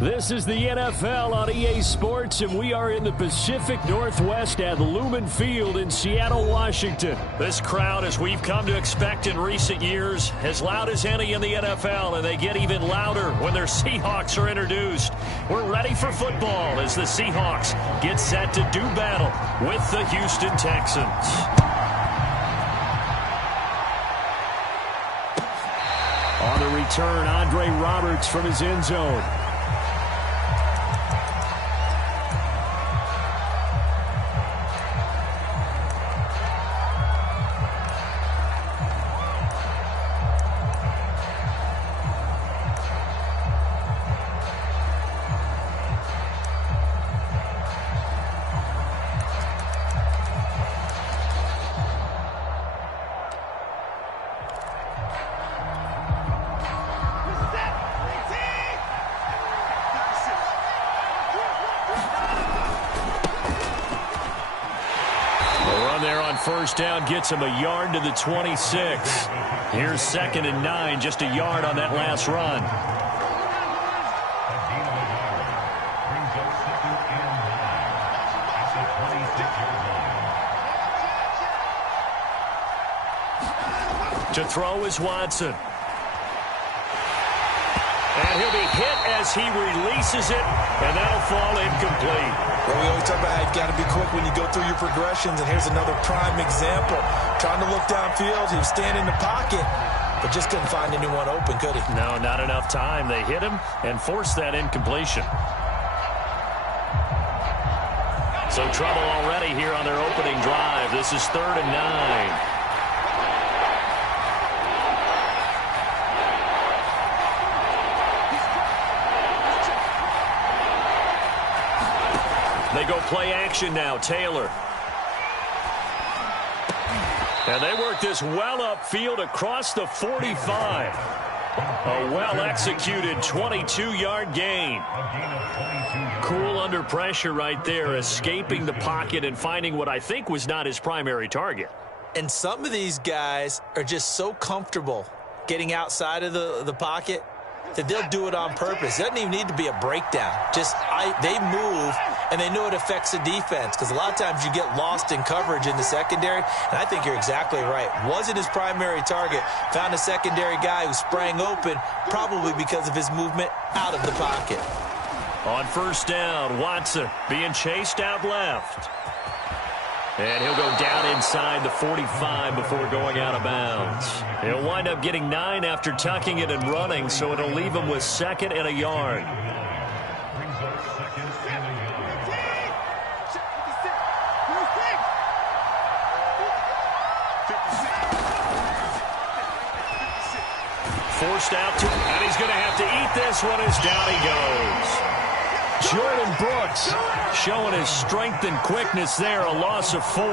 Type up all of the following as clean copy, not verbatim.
This is the NFL on EA Sports, and we are in the Pacific Northwest at Lumen Field in Seattle, Washington. This crowd, as we've come to expect in recent years, as loud as any in the NFL, and they get even louder when their Seahawks are introduced. We're ready for football as the Seahawks get set to do battle with the Houston Texans. On the return, Andre Roberts from his end zone. First down gets him a yard to the 26. Here's 2nd and 9, just a yard on that last run. To throw is Watson. And he'll be hit as he releases it, and that'll fall incomplete. Well, we always talk about how you've got to be quick when you go through your progressions, and here's another prime example. Trying to look downfield, he was standing in the pocket, but just couldn't find anyone open, could he? No, not enough time. They hit him and forced that incompletion. So trouble already here on their opening drive. This is 3rd and 9. They go play action now, Taylor. And they work this well upfield across the 45. A well-executed 22-yard gain. Cool under pressure right there, escaping the pocket and finding what I think was not his primary target. And some of these guys are just so comfortable getting outside of the pocket that they'll do it on purpose. It doesn't even need to be a breakdown. Just they move, and they know it affects the defense, because a lot of times you get lost in coverage in the secondary, and I think you're exactly right. Wasn't his primary target. Found a secondary guy who sprang open, probably because of his movement out of the pocket. On first down, Watson being chased out left. And he'll go down inside the 45 before going out of bounds. He'll wind up getting 9 after tucking it and running, so it'll leave him with 2nd and a yard. Forced out to him, and he's going to have to eat this one as down he goes. Jordan Brooks showing his strength and quickness there, a loss of 4.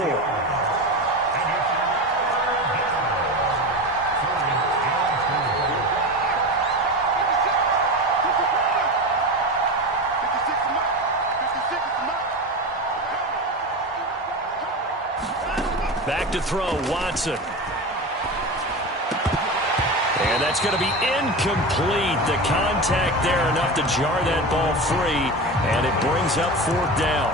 Back to throw, Watson. And that's going to be incomplete. The contact there enough to jar that ball free, and it brings up 4th down.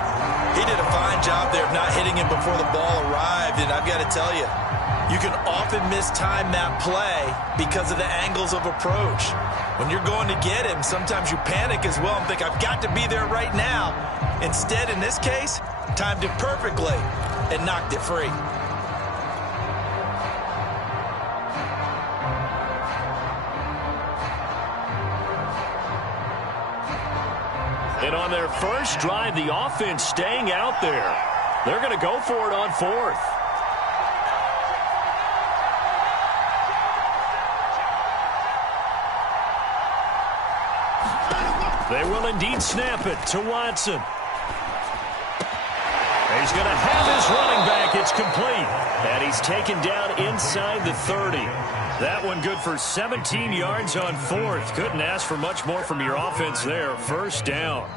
He did a fine job there of not hitting him before the ball arrived, and I've got to tell you, you can often mistime that play because of the angles of approach. When you're going to get him, sometimes you panic as well and think, I've got to be there right now. Instead, in this case, timed it perfectly and knocked it free. And on their first drive, the offense staying out there. They're going to go for it on 4th. They will indeed snap it to Watson. He's going to have his running back. It's complete. And he's taken down inside the 30. That one good for 17 yards on 4th. Couldn't ask for much more from your offense there. First down.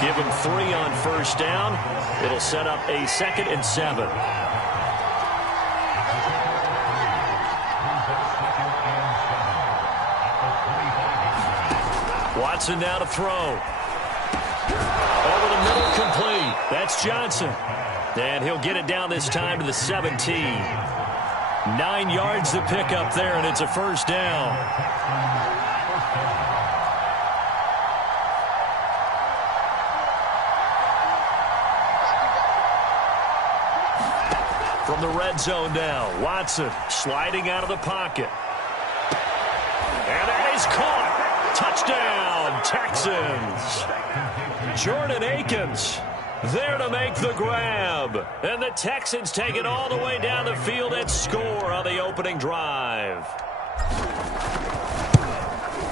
Give him 3 on first down. It'll set up a 2nd and 7. Watson now to throw. Over the middle, complete. That's Johnson. And he'll get it down this time to the 17. 9 yards to pick up there, and it's a first down. From the red zone now, Watson sliding out of the pocket. And that is caught. Touchdown, Texans. Jordan Akins there to make the grab. And the Texans take it all the way down the field and score on the opening drive.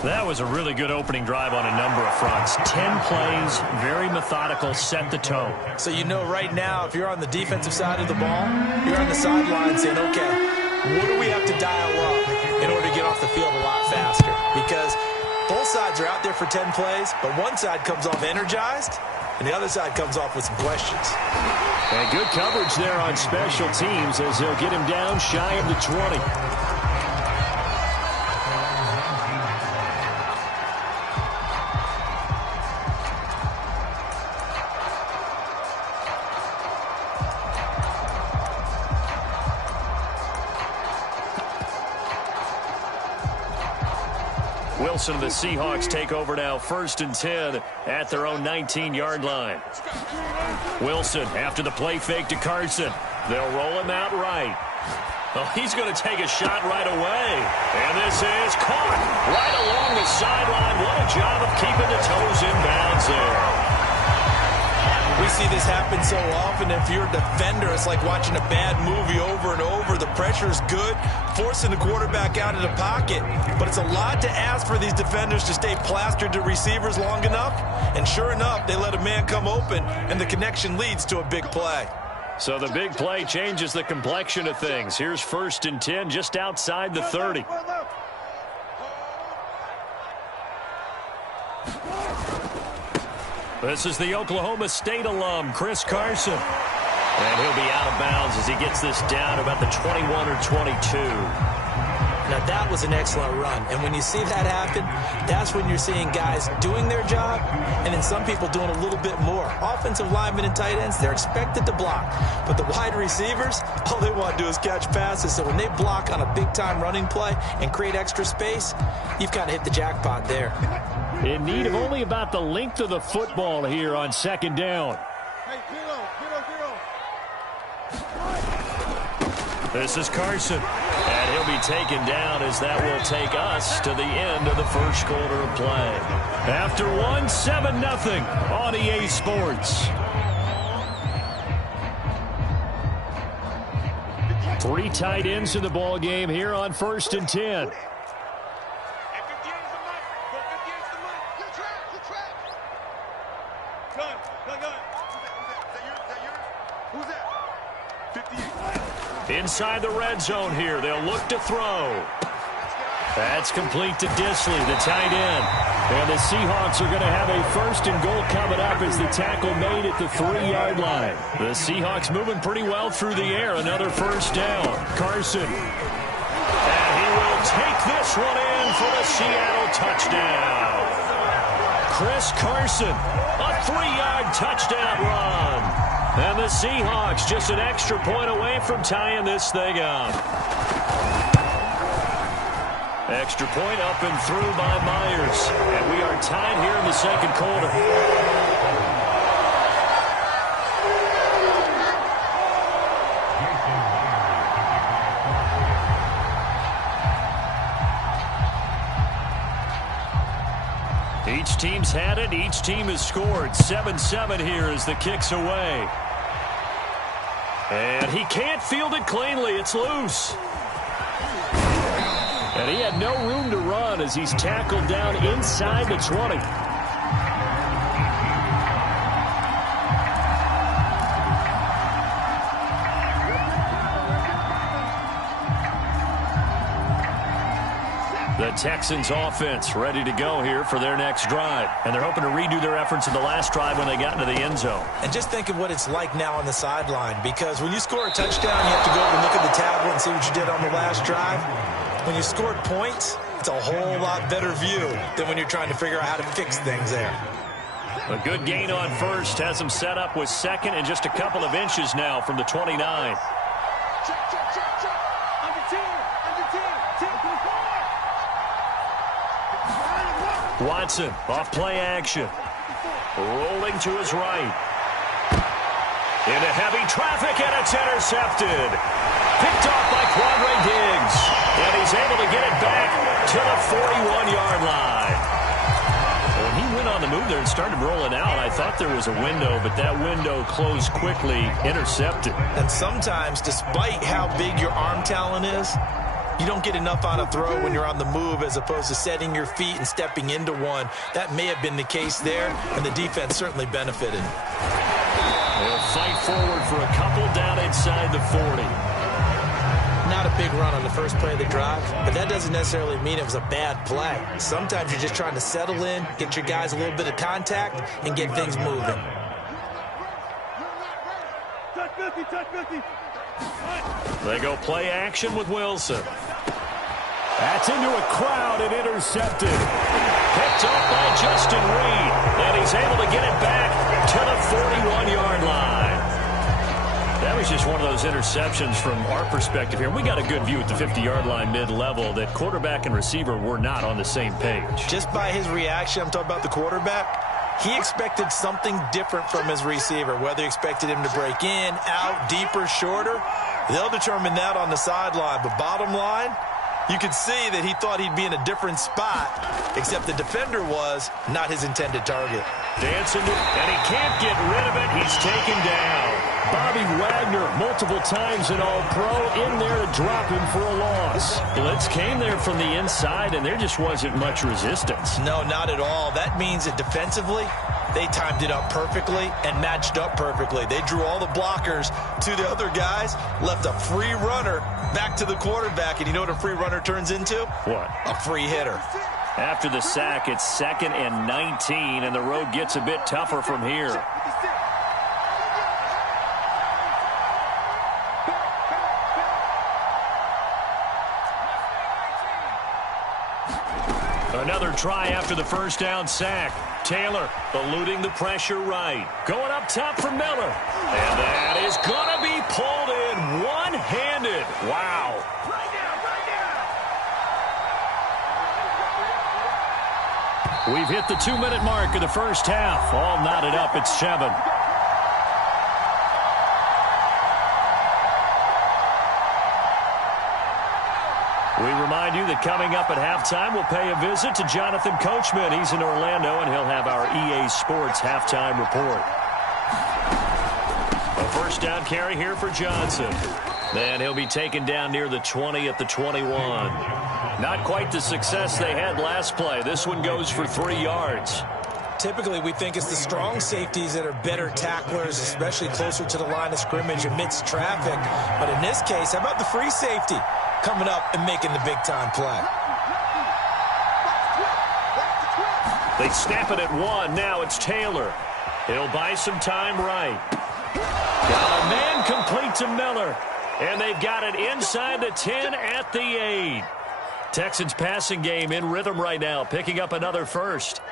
That was a really good opening drive on a number of fronts. 10 plays, very methodical, set the tone. So you know right now, if you're on the defensive side of the ball, you're on the sideline saying, okay, what do we have to dial up in order to get off the field a lot faster? Because both sides are out there for 10 plays, but one side comes off energized, and the other side comes off with some questions. And good coverage there on special teams as they'll get him down shy of the 20. Wilson and the Seahawks take over now, 1st and 10 at their own 19-yard line. Wilson after the play fake to Carson. They'll roll him out right. Oh, he's going to take a shot right away. And this is caught right along the sideline. What a job of keeping the toes in bounds there. We see this happen so often. If you're a defender, it's like watching a bad movie over and over. The pressure's good, forcing the quarterback out of the pocket. But it's a lot to ask for these defenders to stay plastered to receivers long enough. And sure enough, they let a man come open, and the connection leads to a big play. So the big play changes the complexion of things. Here's 1st and 10 just outside the 30. This is the Oklahoma State alum, Chris Carson. And he'll be out of bounds as he gets this down about the 21 or 22. Now, that was an excellent run. And when you see that happen, that's when you're seeing guys doing their job and then some people doing a little bit more. Offensive linemen and tight ends, they're expected to block. But the wide receivers, all they want to do is catch passes. So when they block on a big-time running play and create extra space, you've kind of hit the jackpot there. In need of only about the length of the football here on 2nd down. This is Carson. And he'll be taken down as that will take us to the end of the first quarter of play. After 7-0 on EA Sports. 3 tight ends in the ball game here on 1st and 10. Inside the red zone here. They'll look to throw. That's complete to Disley, the tight end. And the Seahawks are going to have a 1st and goal coming up as the tackle made at the 3-yard line. The Seahawks moving pretty well through the air. Another 1st down. Carson. And he will take this one in for the Seattle touchdown. Chris Carson, a 3-yard touchdown run. And the Seahawks just an extra point away from tying this thing up. Extra point up and through by Myers. And we are tied here in the 2nd quarter. Each team's had it. Each team has scored. 7-7 here as the kick's away. And he can't field it cleanly. It's loose. And he had no room to run as he's tackled down inside the 20. The Texans offense ready to go here for their next drive. And they're hoping to redo their efforts in the last drive when they got into the end zone. And just think of what it's like now on the sideline, because when you score a touchdown, you have to go over and look at the tablet and see what you did on the last drive. When you scored points, it's a whole lot better view than when you're trying to figure out how to fix things there. A good gain on first has them set up with second and just a couple of inches now from the 29. Watson off play action. Rolling to his right. Into heavy traffic, and it's intercepted. Picked off by Quandre Diggs. And he's able to get it back to the 41-yard line. When he went on the move there and started rolling out, I thought there was a window, but that window closed quickly, intercepted. And sometimes, despite how big your arm talent is, you don't get enough on a throw when you're on the move as opposed to setting your feet and stepping into one. That may have been the case there, and the defense certainly benefited. They'll fight forward for a couple down inside the 40. Not a big run on the first play of the drive, but that doesn't necessarily mean it was a bad play. Sometimes you're just trying to settle in, get your guys a little bit of contact, and get things moving. They go play action with Wilson. That's into a crowd and intercepted. Picked up by Justin Reed. And he's able to get it back to the 41-yard line. That was just one of those interceptions from our perspective here. We got a good view at the 50-yard line mid-level that quarterback and receiver were not on the same page. Just by his reaction, I'm talking about the quarterback, he expected something different from his receiver, whether he expected him to break in, out, deeper, shorter. They'll determine that on the sideline. But bottom line, you could see that he thought he'd be in a different spot, except the defender was not his intended target. Dancing, and he can't get rid of it. He's taken down. Bobby Wagner, multiple times an All-Pro, in there to drop him for a loss. Blitz came there from the inside, and there just wasn't much resistance. No, not at all. That means that defensively, they timed it up perfectly and matched up perfectly. They drew all the blockers to the other guys, left a free runner back to the quarterback, and you know what a free runner turns into? What? A free hitter. After the sack, it's 2nd and 19, and the road gets a bit tougher from here. Another try after the first down sack. Taylor eluding the pressure right. Going up top for Miller. And that is going to be pulled in one-handed. Wow. We've hit the 2-minute mark of the first half. All knotted up at 7. We remind you that coming up at halftime, we'll pay a visit to Jonathan Coachman. He's in Orlando, and he'll have our EA Sports halftime report. A first down carry here for Johnson. And he'll be taken down near the 20 at the 21. Not quite the success they had last play. This one goes for 3 yards. Typically, we think it's the strong safeties that are better tacklers, especially closer to the line of scrimmage amidst traffic. But in this case, how about the free safety coming up and making the big-time play? They snap it at 1. Now it's Taylor. He'll buy some time right. Got a man complete to Miller. And they've got it inside the 10 at the 8. Texans passing game in rhythm right now, picking up another first.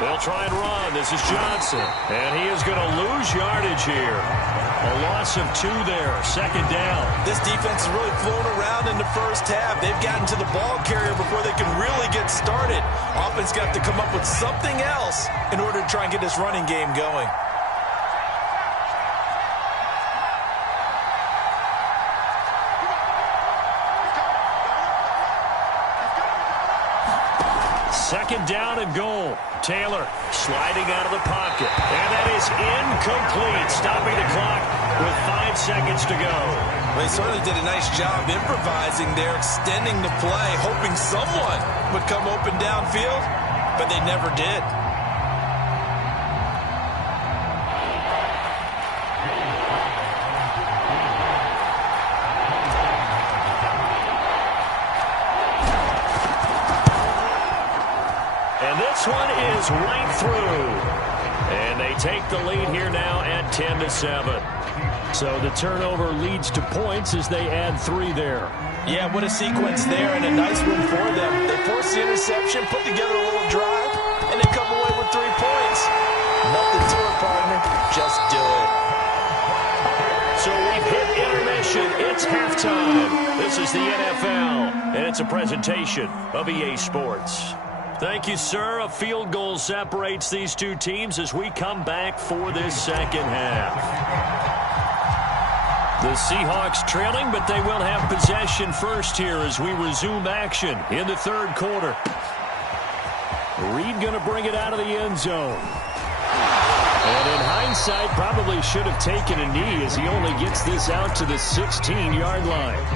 They'll try and run. This is Johnson. And he is going to lose yardage here. A loss of 2 there. 2nd down. This defense is really flown around in the first half. They've gotten to the ball carrier before they can really get started. Offense got to come up with something else in order to try and get this running game going. Second down and goal. Taylor sliding out of the pocket. And that is incomplete. Stopping the clock with 5 seconds to go. They certainly did a nice job improvising there, extending the play, hoping someone would come open downfield, but they never did. this one is right through. And they take the lead here now at 10-7. So the turnover leads to points as they add 3 there. Yeah, what a sequence there, and a nice one for them. They force the interception, put together a little drive, and they come away with 3 points. Nothing to it, partner. Just do it. So we've hit intermission. It's halftime. This is the NFL, and it's a presentation of EA Sports. Thank you, sir. A field goal separates these two teams as we come back for this second half. The Seahawks trailing, but they will have possession first here as we resume action in the third quarter. Reed going to bring it out of the end zone. And in hindsight, probably should have taken a knee as he only gets this out to the 16-yard line.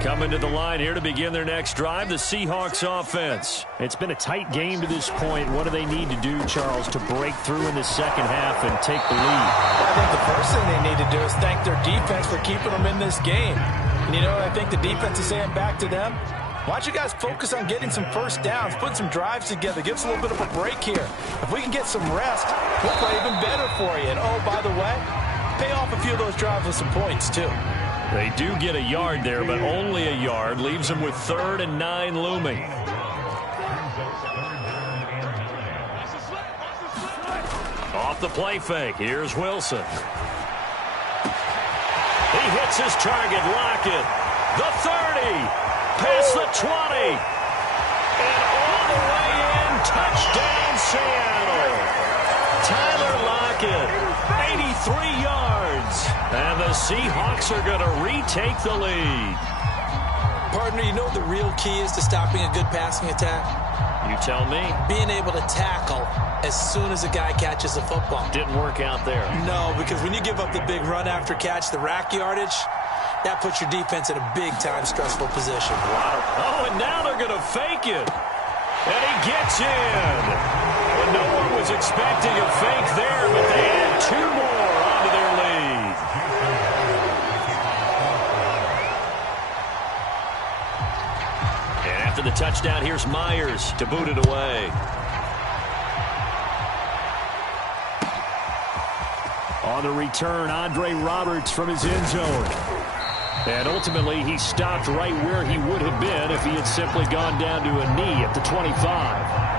Coming to the line here to begin their next drive, the Seahawks offense. It's been a tight game to this point. What do they need to do, Charles, to break through in the second half and take the lead? I think the first thing they need to do is thank their defense for keeping them in this game. And, you know, I think the defense is saying back to them, why don't you guys focus on getting some first downs, putting some drives together, give us a little bit of a break here. If we can get some rest, we'll play even better for you. And, oh, by the way, pay off a few of those drives with some points, too. They do get a yard there, but only a yard. Leaves them with 3rd and 9 looming. Off the play fake. Here's Wilson. He hits his target. Lockett. The 30. Past the 20. And all the way in. Touchdown, Seattle. Tyler Lockett. 83 yards. And the Seahawks are going to retake the lead. Partner, you know what the real key is to stopping a good passing attack? You tell me. Being able to tackle as soon as a guy catches a football. Didn't work out there. No, because when you give up the big run after catch, the rack yardage, that puts your defense in a big-time stressful position. Wow. Oh, and now they're going to fake it. And he gets in. And no one was expecting a fake there, but they add 2 more onto their lead. And after the touchdown, here's Myers to boot it away. On the return, Andre Roberts from his end zone. And ultimately, he stopped right where he would have been if he had simply gone down to a knee at the 25.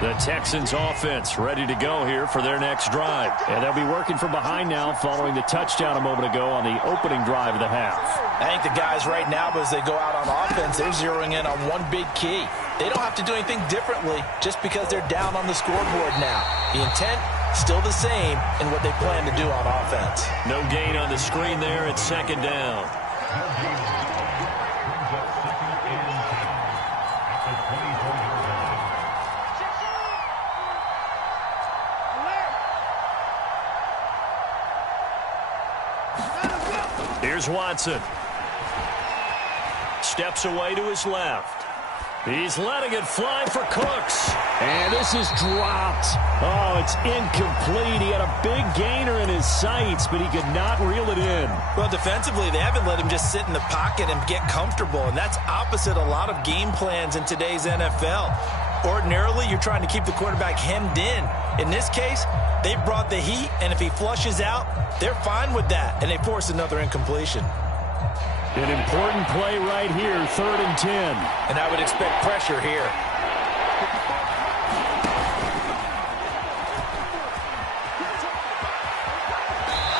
The Texans offense ready to go here for their next drive. And they'll be working from behind now following the touchdown a moment ago on the opening drive of the half. I think the guys right now, as they go out on offense, they're zeroing in on one big key. They don't have to do anything differently just because they're down on the scoreboard now. The intent, still the same in what they plan to do on offense. No gain on the screen there. It's 2nd down. Here's Watson. Steps away to his left. He's letting it fly for Cooks. And this is dropped. Oh, it's incomplete. He had a big gainer in his sights, but he could not reel it in. Well, defensively, they haven't let him just sit in the pocket and get comfortable, and that's opposite a lot of game plans in today's NFL. Ordinarily, you're trying to keep the quarterback hemmed in. In this case, they brought the heat, and if he flushes out, they're fine with that, and they force another incompletion. An important play right here, 3rd and 10. And I would expect pressure here.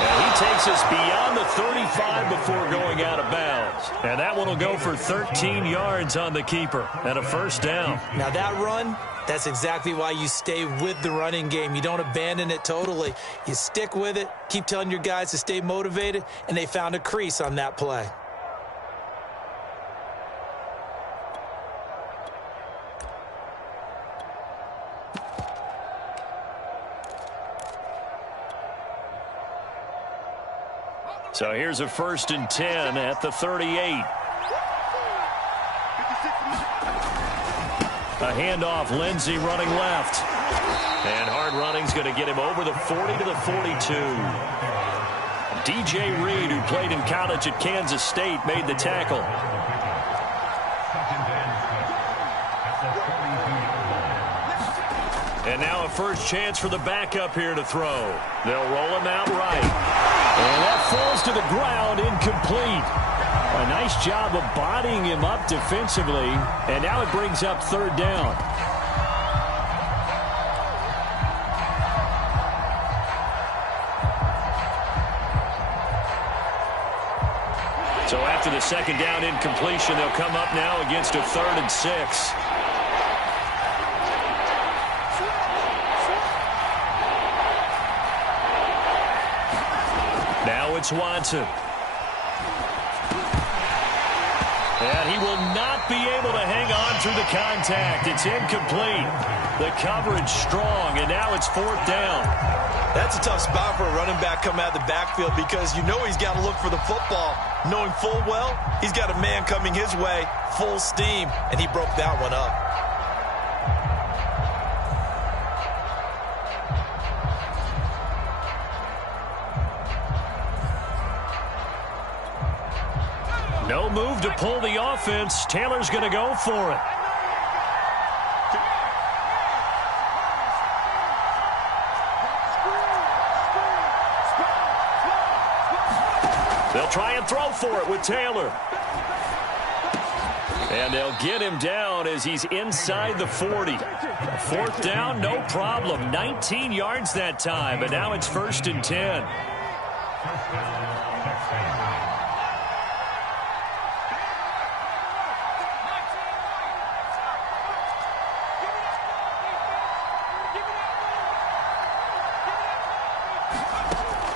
And he takes us beyond the 35 before going out of bounds. And that one will go for 13 yards on the keeper and a 1st down. Now that run, that's exactly why you stay with the running game. You don't abandon it totally. You stick with it, keep telling your guys to stay motivated, and they found a crease on that play. So here's a 1st and 10 at the 38. A handoff, Lindsey running left. And hard running's going to get him over the 40 to the 42. DJ Reed, who played in college at Kansas State, made the tackle. And now a first chance for the backup here to throw. They'll roll him out right. And that falls to the ground, incomplete. A nice job of bodying him up defensively. And now it brings up 3rd down. So after the 2nd down incompletion, they'll come up now against a 3rd and 6. Now it's Watson. And he will not be able to hang on through the contact. It's incomplete. The coverage strong, and now it's 4th down. That's a tough spot for a running back coming out of the backfield because you know he's got to look for the football, knowing full well he's got a man coming his way, full steam, and he broke that one up. No move to pull the offense. Taylor's going to go for it. They'll try and throw for it with Taylor. And they'll get him down as he's inside the 40. 4th down, no problem. 19 yards that time, and now it's 1st and 10.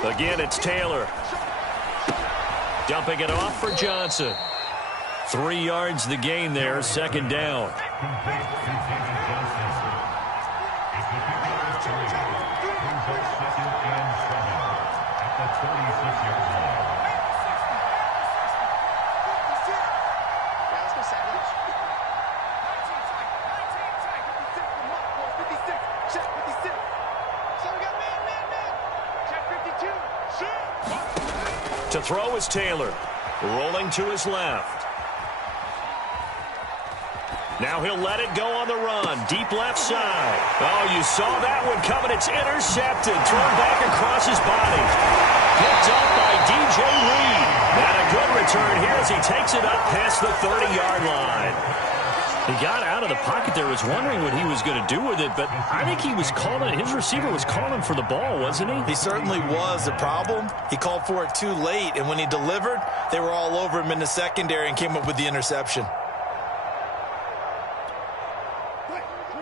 Again, it's Taylor. Dumping it off for Johnson. 3 yards the gain there, 2nd down. To throw is Taylor. Rolling to his left. Now he'll let it go on the run. Deep left side. Oh, you saw that one coming. It's intercepted. Thrown back across his body. Picked up by DJ Reed. And a good return here as he takes it up past the 30-yard line. He got out of the pocket there, was wondering what he was going to do with it, but I think he was calling, his receiver was calling for the ball, wasn't he? He certainly was. The problem, he called for it too late, and when he delivered, they were all over him in the secondary and came up with the interception.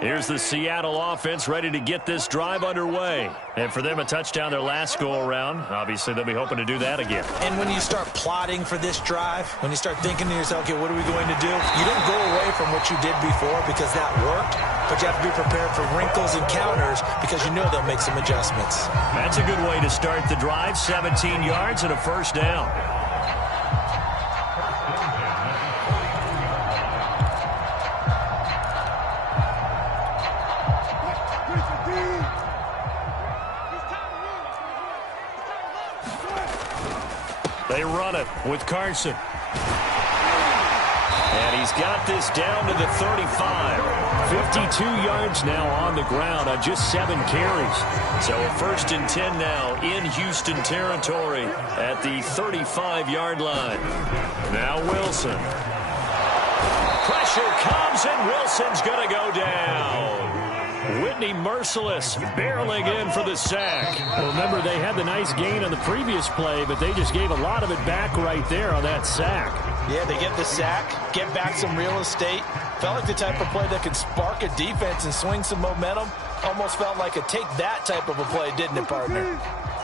Here's the Seattle offense ready to get this drive underway. And for them, a touchdown their last go-around. Obviously, they'll be hoping to do that again. And when you start plotting for this drive, when you start thinking to yourself, okay, what are we going to do? You don't go away from what you did before because that worked, but you have to be prepared for wrinkles and counters because you know they'll make some adjustments. That's a good way to start the drive. 17 yards and a 1st down. They run it with Carson. And he's got this down to the 35. 52 yards now on the ground on just 7 carries. So a 1st and 10 now in Houston territory at the 35-yard line. Now Wilson. Pressure comes, and Wilson's going to go down. Whitney Merciless barreling in for the sack. Well, remember, they had the nice gain on the previous play, but they just gave a lot of it back right there on that sack. Yeah, they get the sack, get back some real estate. Felt like the type of play that could spark a defense and swing some momentum. Almost felt like a take that type of a play, didn't it, partner?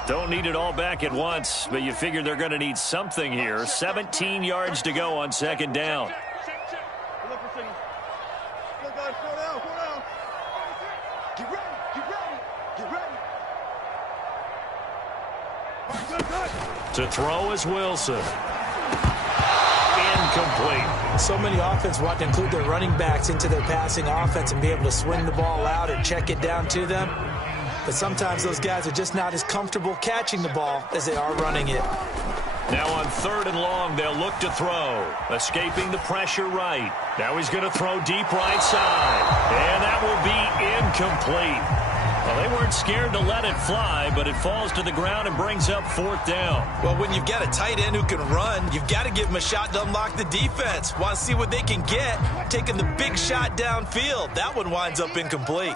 Don't need it all back at once, but you figure they're going to need something here. 17 yards to go on 2nd down. To throw is Wilson. Incomplete. So many offenses want to include their running backs into their passing offense and be able to swing the ball out or check it down to them. But sometimes those guys are just not as comfortable catching the ball as they are running it. Now on 3rd and long, they'll look to throw. Escaping the pressure right. Now he's going to throw deep right side. And that will be incomplete. Well, they weren't scared to let it fly, but it falls to the ground and brings up 4th down. Well, when you've got a tight end who can run, you've got to give him a shot to unlock the defense. Want to see what they can get, taking the big shot downfield. That one winds up incomplete.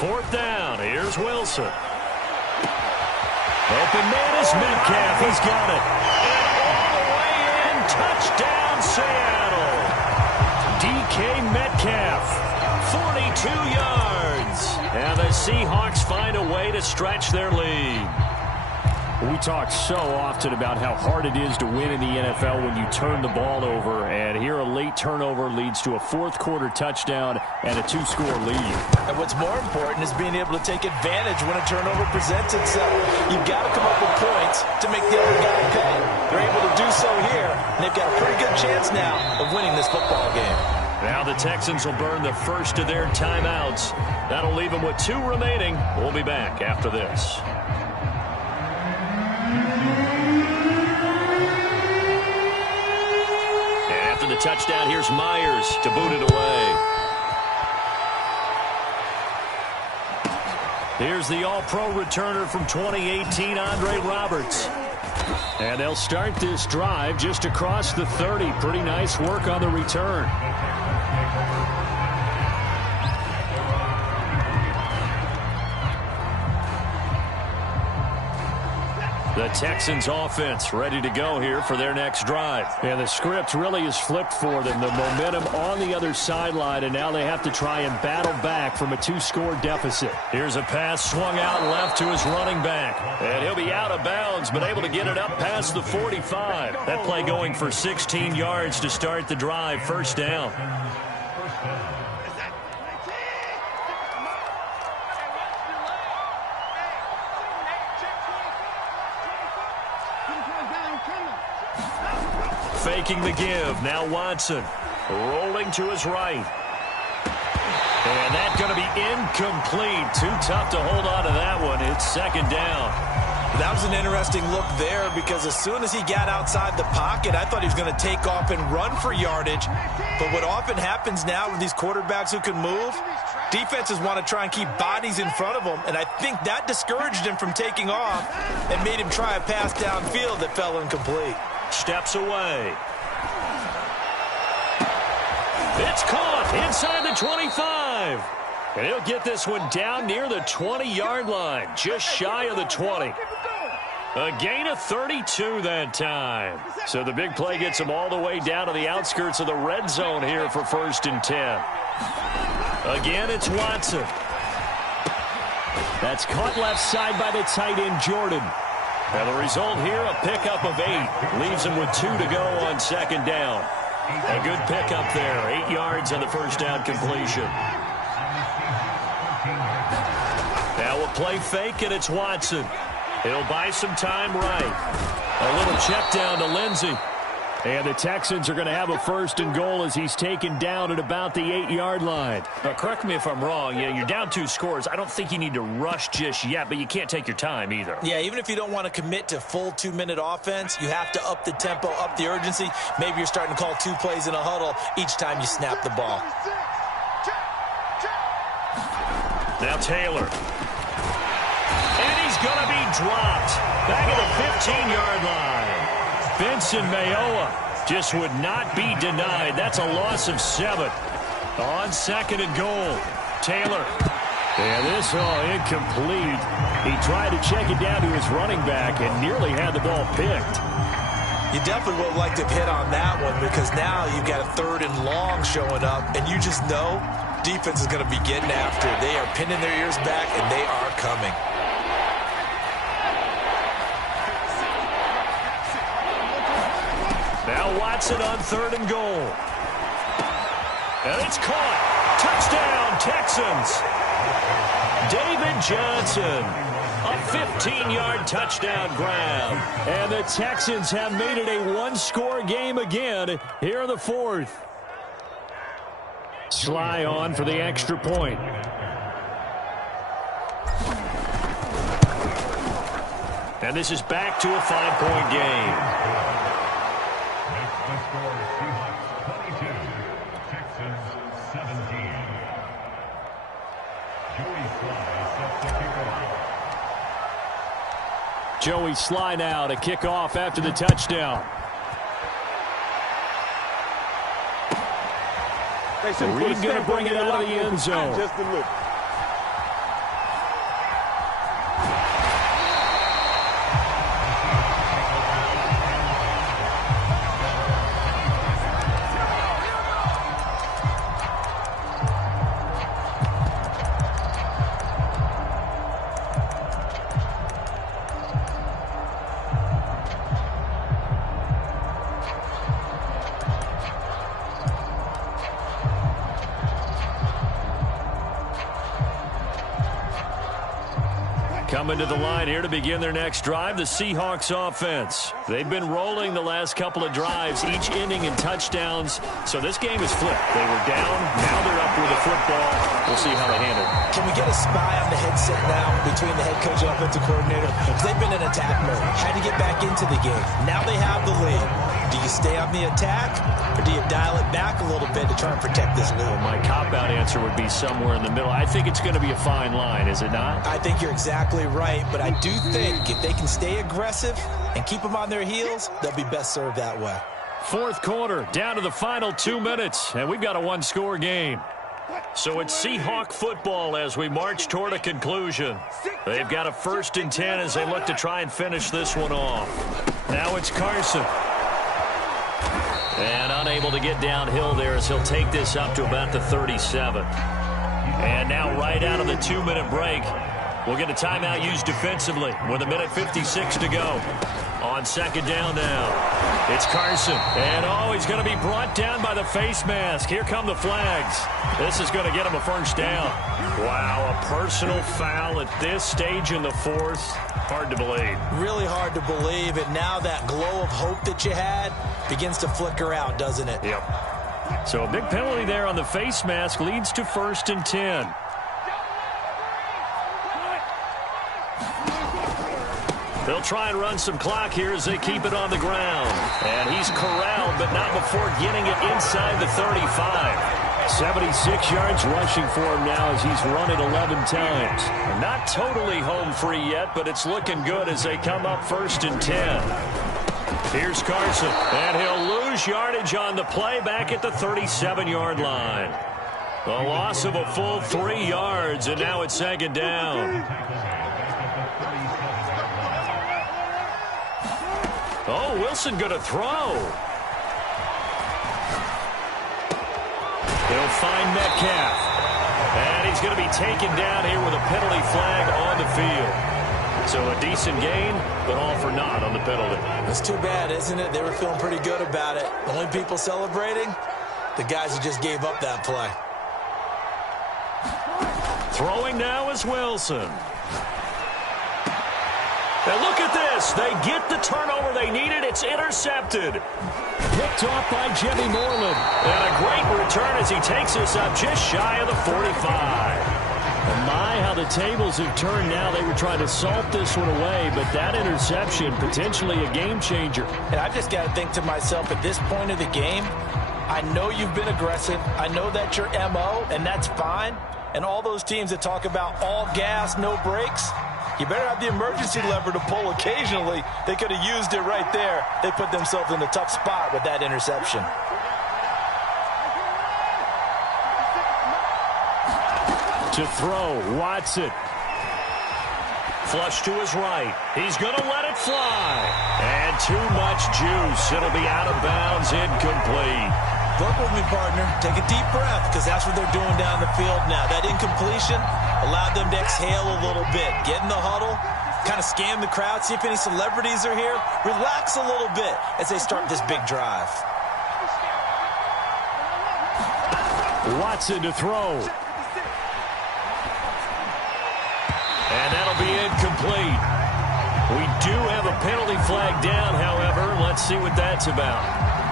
4th down. Here's Wilson. Open man is Metcalf. He's got it. And all the way in. Touchdown, Seattle. DK Metcalf. 42 yards. And the Seahawks find a way to stretch their lead. We talk so often about how hard it is to win in the NFL when you turn the ball over, and here a late turnover leads to a 4th quarter touchdown and a 2-score lead. And what's more important is being able to take advantage when a turnover presents itself. You've got to come up with points to make the other guy pay. They're able to do so here, and they've got a pretty good chance now of winning this football game. Now the Texans will burn the first of their timeouts. That'll leave them with 2 remaining. We'll be back after this. After the touchdown, here's Myers to boot it away. Here's the All-Pro returner from 2018, Andre Roberts. And they'll start this drive just across the 30. Pretty nice work on the return. The Texans offense ready to go here for their next drive. And the script really is flipped for them. The momentum on the other sideline, and now they have to try and battle back from a 2-score deficit. Here's a pass swung out left to his running back. And he'll be out of bounds, but able to get it up past the 45. That play going for 16 yards to start the drive. 1st down. Faking the give. Now Watson rolling to his right. And that's going to be incomplete. Too tough to hold on to that one. It's 2nd down. That was an interesting look there because as soon as he got outside the pocket, I thought he was going to take off and run for yardage. But what often happens now with these quarterbacks who can move, defenses want to try and keep bodies in front of them, and I think that discouraged him from taking off and made him try a pass downfield that fell incomplete. Steps away. It's caught inside the 25. And he'll get this one down near the 20-yard line, just shy of the 20. A gain of 32 that time. So the big play gets him all the way down to the outskirts of the red zone here for 1st and 10. Again, it's Watson. That's caught left side by the tight end, Jordan. And the result here, a pickup of 8. Leaves him with 2 to go on 2nd down. A good pickup there. 8 yards on the 1st down completion. Now a play fake, and it's Watson. He'll buy some time right. A little check down to Lindsey. And the Texans are going to have a 1st and goal as he's taken down at about the 8-yard line. Now, correct me if I'm wrong. You're down 2 scores. I don't think you need to rush just yet, but you can't take your time either. Yeah, even if you don't want to commit to full 2-minute offense, you have to up the tempo, up the urgency. Maybe you're starting to call 2 plays in a huddle each time you snap the ball. Now Taylor. And he's going to be dropped. Back at the 15-yard line. Benson Mayowa just would not be denied. That's a loss of 7. On 2nd and goal. Taylor. And this incomplete. He tried to check it down to his running back and nearly had the ball picked. You definitely would have liked to hit on that one because now you've got a 3rd and long showing up, and you just know defense is going to be getting after it. They are pinning their ears back, and they are coming. Now Watson on 3rd and goal. And it's caught. Touchdown, Texans. David Johnson. A 15-yard touchdown grab. And the Texans have made it a one-score game again here in the fourth. Sly on for the extra point. And this is back to a 5-point game. Next, the score, Seahawks 22, Texans 17. Joey Sly sets the kickoff. Joey Sly now to kick off after the touchdown. Reed going to bring it out of the end zone. Just a look. Coming to the line here to begin their next drive, the Seahawks offense. They've been rolling the last couple of drives, each ending in touchdowns. So this game is flipped. They were down, now they're up with the football. We'll see how they handle it. Can we get a spy on the headset now between the head coach and offensive coordinator? Because they've been in attack mode. Had to get back into the game. Now they have the lead. Do you stay on the attack, or do you dial it back a little bit to try and protect this lead? Well, my cop-out answer would be somewhere in the middle. I think it's going to be a fine line, is it not? I think you're exactly right, but I do think if they can stay aggressive and keep them on their heels, they'll be best served that way. Fourth quarter, down to the final 2 minutes, and we've got a one-score game. So it's Seahawk football as we march toward a conclusion. They've got a 1st and 10 as they look to try and finish this one off. Now it's Carson. And unable to get downhill there as he'll take this up to about the 37. And now right out of the 2-minute break, we'll get a timeout used defensively with 1:56 to go. On 2nd down now, it's Carson. And, he's going to be brought down by the face mask. Here come the flags. This is going to get him a 1st down. Wow, a personal foul at this stage in the fourth. Hard to believe. Really hard to believe. And now that glow of hope that you had begins to flicker out, doesn't it? Yep. So a big penalty there on the face mask leads to 1st and 10. They'll try and run some clock here as they keep it on the ground. And he's corralled, but not before getting it inside the 35. 76 yards rushing for him now as he's run it 11 times. Not totally home free yet, but it's looking good as they come up 1st and 10. Here's Carson, and he'll lose yardage on the play back at the 37-yard line. A loss of a full 3 yards, and now it's 2nd down. Oh, Wilson going to throw. He'll find Metcalf. And he's going to be taken down here with a penalty flag on the field. So a decent gain, but all for naught on the penalty. It's too bad, isn't it? They were feeling pretty good about it. The only people celebrating, the guys who just gave up that play. Throwing now is Wilson. Now look at this. They get the turnover they needed. It's intercepted. Picked off by Jimmy Moreland. And a great return as he takes us up just shy of the 45. And my, how the tables have turned now. They were trying to salt this one away, but that interception, potentially a game changer. And I've just got to think to myself, at this point of the game, I know you've been aggressive. I know that's your MO, and that's fine. And all those teams that talk about all gas, no brakes, you better have the emergency lever to pull occasionally. They could have used it right there. They put themselves in a tough spot with that interception. To throw, Watson. Flush to his right. He's going to let it fly. And too much juice. It'll be out of bounds, incomplete. Work with me, partner. Take a deep breath, because that's what they're doing down the field now. That incompletion allowed them to exhale a little bit. Get in the huddle, kind of scan the crowd, see if any celebrities are here. Relax a little bit as they start this big drive. Watson to throw. And that'll be incomplete. penalty flag down, however. Let's see what that's about.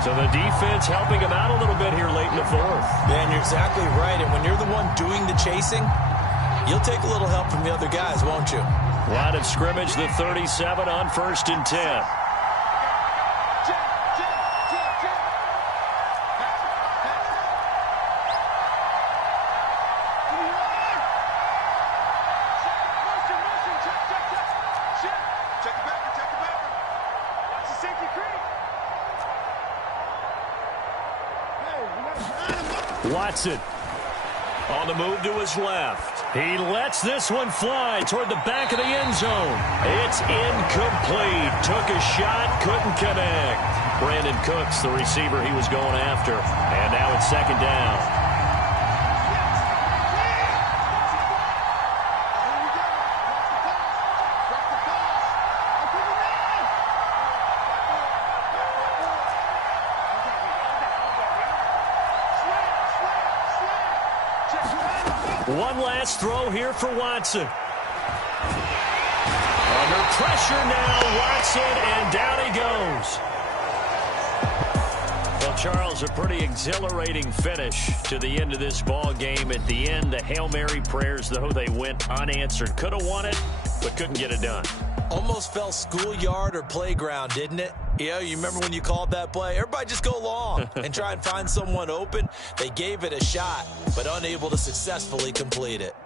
So the defense helping him out a little bit here late in the fourth. Yeah, and you're exactly right. And when you're the one doing the chasing, you'll take a little help from the other guys, won't you? Line of scrimmage, the 37 on 1st and 10. Watson on the move to his left. He lets this one fly toward the back of the end zone. It's incomplete. Took a shot, couldn't connect. Brandon Cooks, the receiver he was going after. And now it's 2nd down. One last throw here for Watson. Under pressure now, Watson, and down he goes. Well, Charles, a pretty exhilarating finish to the end of this ball game. At the end, the Hail Mary prayers, though, they went unanswered. Could have won it, but couldn't get it done. Almost fell schoolyard or playground, didn't it? Yeah, you remember when you called that play? Everybody just go long and try and find someone open. They gave it a shot, but unable to successfully complete it.